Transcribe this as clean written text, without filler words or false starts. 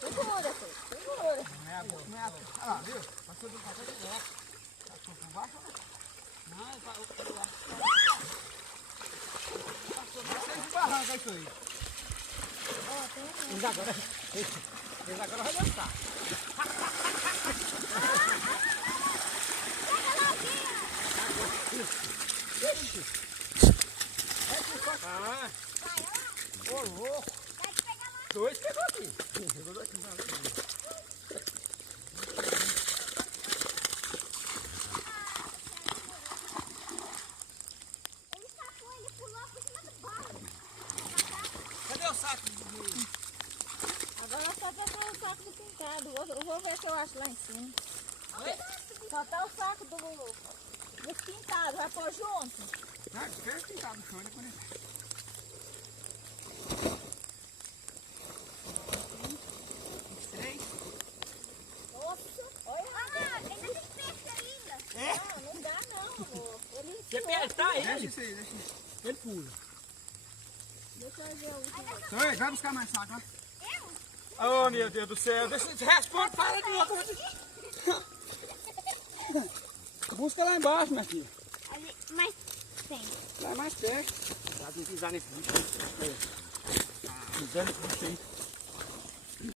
Segura, filho. Segura. Não é a boca, não é a boca. Olha lá, viu? Passou do papel de bola. Passou por baixo, né? Não, é para o passou de barranca isso aí. Eles agora vai dançar. Ah, ô louco. Dois pegou aqui. Pegou dois aqui. Ele sacou, ele pulou por cima do barro. Cadê o saco? Agora só tem o saco do pintado. Eu vou ver se eu acho lá em cima. Só tá o saco do pintado. Vai pôr junto? Ah, quer pintar no chão, ele conhece. Olha, ainda tem peixe ainda. É? Não dá não, amor. Ele Se apertar ele. Deixa isso aí, deixa isso. Ele pula. Deixa eu ver o último. Oi, vai buscar mais saco, ó. Oh, meu Deus do céu. Responde, para de novo. Busca lá embaixo, minha filha. Mas tem. Lá mais perto. Dá de pisar nesse bicho. Pisando nesse bicho aí.